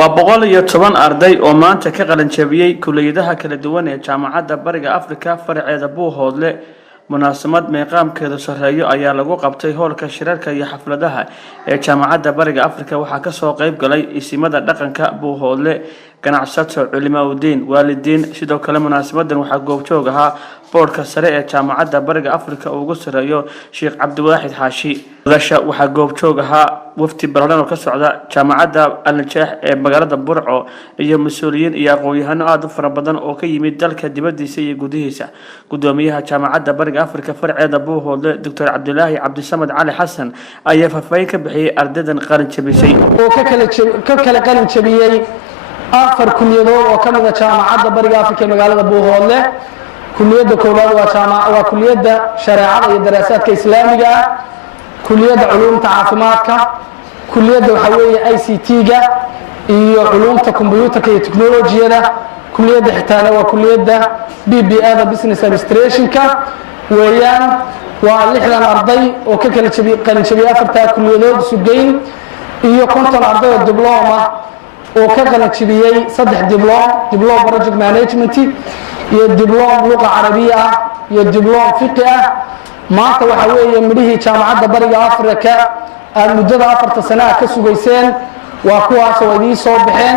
وبقول أرday oo maanta ka qalan jabiyay kulliyadaha kala duwan ee jaamacadda Bariga Afrika farceeda Buuhoodle munaasabad meeqaamkeedu sareeyo ayaa lagu qabtay hoolka shirarka iyo xafladaha ee jaamacadda Bariga Afrika waxaa ka soo qayb galay isimada dhaqanka Buuhoodle ganacsato culimaawidiin waalidiin sidoo kale munaasabadan waxaa goobjoog ahaa boorka sare ee jaamacadda Bariga Afrika ugu sareeyo Sheekh Cabdiwaaxid Xaashi waxaa goobjoog ahaa wafti baradan oo ka socda jaamacadda alle ee magaalada Burco iyo mas'uuliyiin iyo aqoon-yahano aad u fara badan oo ka yimid dalka dibadiisa iyo gudihiisa gudoomiyaha jaamacadda Bariga Afrika farceeda Buuhoodle Dr. Cabdilaahi Cabdisamad Cali Xasan ayaa faahfaahin ka bixiyay ardaydan qalin jabisay oo ka kala qalin jabiyay afar kulliyadood oo ka mid ah jaamacadda Bariga Afrika magaalada Buuhoodle kulliyadda koowaad waa kulliyadda shareecada iyo daraasaadka islaamiga kulliyadda culuumta caafimaadka kulliyadda waxa weeye ICT-ga iyo culuumta kombiyuutarka iyo teknolojiyada kulliyadda xitaana waa kulliyadda BBA Business Administration-ka weeyaan waa 60 arday oo ka kala qalin jabiyay afarta kulliyadood sugeyn iyo 50 arday oo diploma oo ka qalin jabiyay 3 diploma project management iyo diploma luqa carabiya iyo diploma fiqh maanta waxa weeye midhihii jaamacadda Bariga Afrika aan muddada 4 sano ka sugayseen waa kuwaas oo idin soo baxeen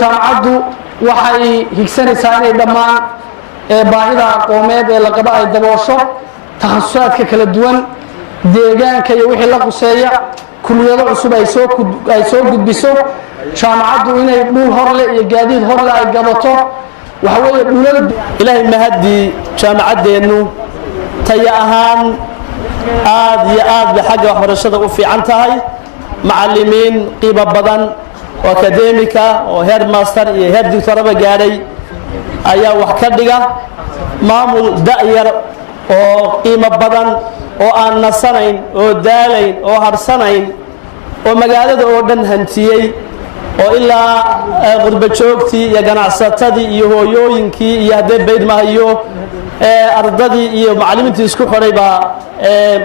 jaamacaddu waxay higsanaysaa inay dhammaan baahida aqooneed ee la qabo ay daboosho takhasusaadka kala duwan deegaanka iyo wixii la quseeya kulliyado cusub ay soo gudbiso jaamacaddu inay dhul horle iyo gaadiid horle ay gabato waxa weeye dhulal ilaahay mahadi jaamacaddeenu taya ahaan aad iyo aad ba xagga waxbarashada u fiican tahay macallimiin qiimo badan oo akademika oo headmaster iyo head doctoraba gaadhay ayaa wax ka dhiga maamul da'yar oo qiimo badan oo aan nasanayn oo daalayn oo harsanayn oo magaalada oo dhan hantiyay oo ilaa qurba joogtii iyo ganacsatadii iyo hooyooyinkii iyo haddee baydmahayo ardadii iyo macallimiintii isku xidhay baa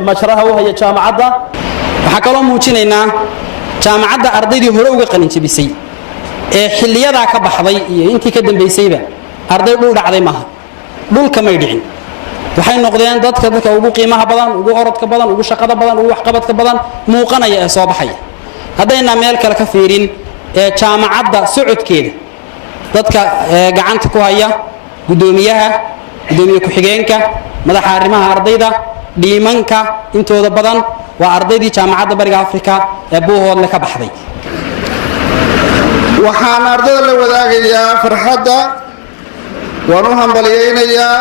mashraha u haya jaamacadda waxaa kaloo muujinaynaa jaamacadda ardaydii hore uga qalin jabisay ee xilliyadaa ka baxday iyo intii ka dambaysayba arday dhul dhacday maaha dhulka may dhicin waxay noqdeen dadka ugu qiimaha badan ugu orodka badan ugu shaqada badan ugu waxqabadka badan muuqanaya ee soo baxaya haddayna meel kale ka fiirin jaamacadda socodkeeda dadka gacanta ku haya gudoomiye ku-xigeenka madaxa arrimaha ardayda dhiimanka intooda badan waa ardaydii jaamacadda Bariga Afrika ee Buuhoodle ka baxday waxaan ardayda la wadaagayaa farxadda waan u hambaliyeynayaa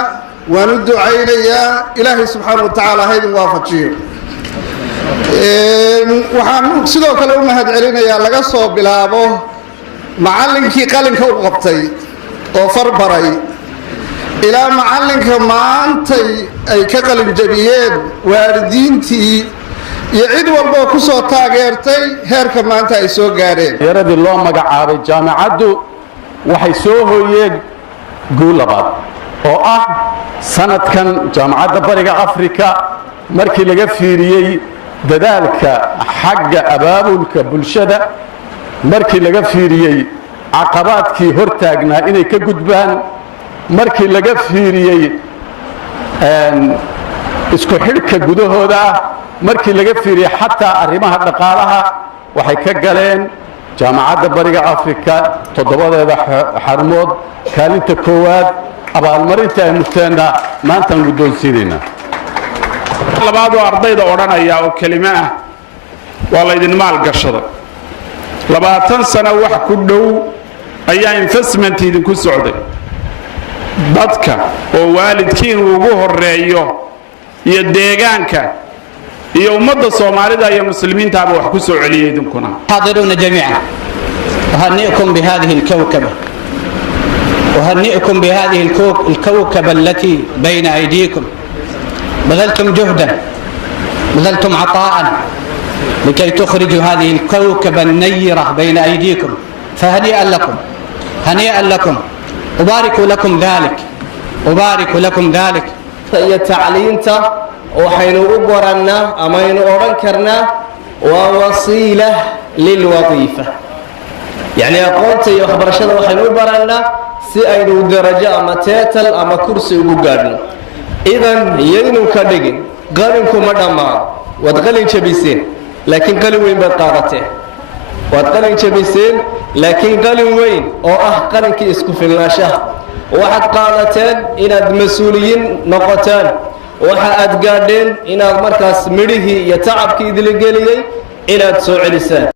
waan u ducaynayaa ilaahay subxaanahu wa tacaala ha idin waafajiyo waxaan sidoo kale u mahadcelinayaa laga soo bilaabo macallinkii qalinka u qabtay oo farbaray ilaa macallinka maantay ay ka qalin jabiyeen waalidiintii iyo cid walba oo ku soo taageertay heerka maanta ay soo gaareen yaradii loo magacaabay jaamacaddu waxay soo hooyeen guul labaad oo ah sanadkan jaamacadda Bariga Afrika markii laga fiiriyay dadaalka xagga abaabulka bulshada markii laga fiiriyay caqabaadkii hortaagnaa inay ka gudbaan markii laga fiiriyay isku xidhka gudahooda markii laga fiiriyay xataa arrimaha dhaqaalaha waxay ka galeen jaamacadda Bariga Afrika toddobadeeda xarumood kaalinta koowaad abaalmarinta ay muteenna maanta guddoonsiinayna labaad oo ardayda odhanaya oo kelimo ah waa la idin maal gashada 20 sano wax ku dhow ayaa investment idinku socday dadka oo waalidkiin ugu horeeyo iyo deegaanka iyo ummadda Soomaalida iyo muslimiinta ba wax ku soo celiyay idinkuna حاضرون جميعا أهنئكم بهذه الكوكبة أهنئكم بهذه الكوكبة التي بين أيديكم بذلتم جهدا بذلتم عطاء لكي تخرجوا هذه الكوكبة النيرة بين أيديكم فهنيئا لكم هنيئا لكم أبارك لكم ذلك أبارك لكم ذلك تعليمته وحين أقرنا أما إن أرنكرنا ووسيلة للوظيفة يعني aqoonta iyo waxbarashada waxaynu u baraynaa si aynu darajo ama teetal ama kursi ugu gaadhno idan iyaynu ka dhigin qalinku ma dhammaan waad qalin jabiseen laakiin qalin weyn baad qaadateen waad qalin jabiseen laakiin qalin weyn oo ah qalinkii isku filnaanshaha waxaad qaadateen inaad mas-uuliyiin noqotaan waxa aad gaadheen inaad markaas midhihii iyo tacabkii idila geliyey inaad soo celisaan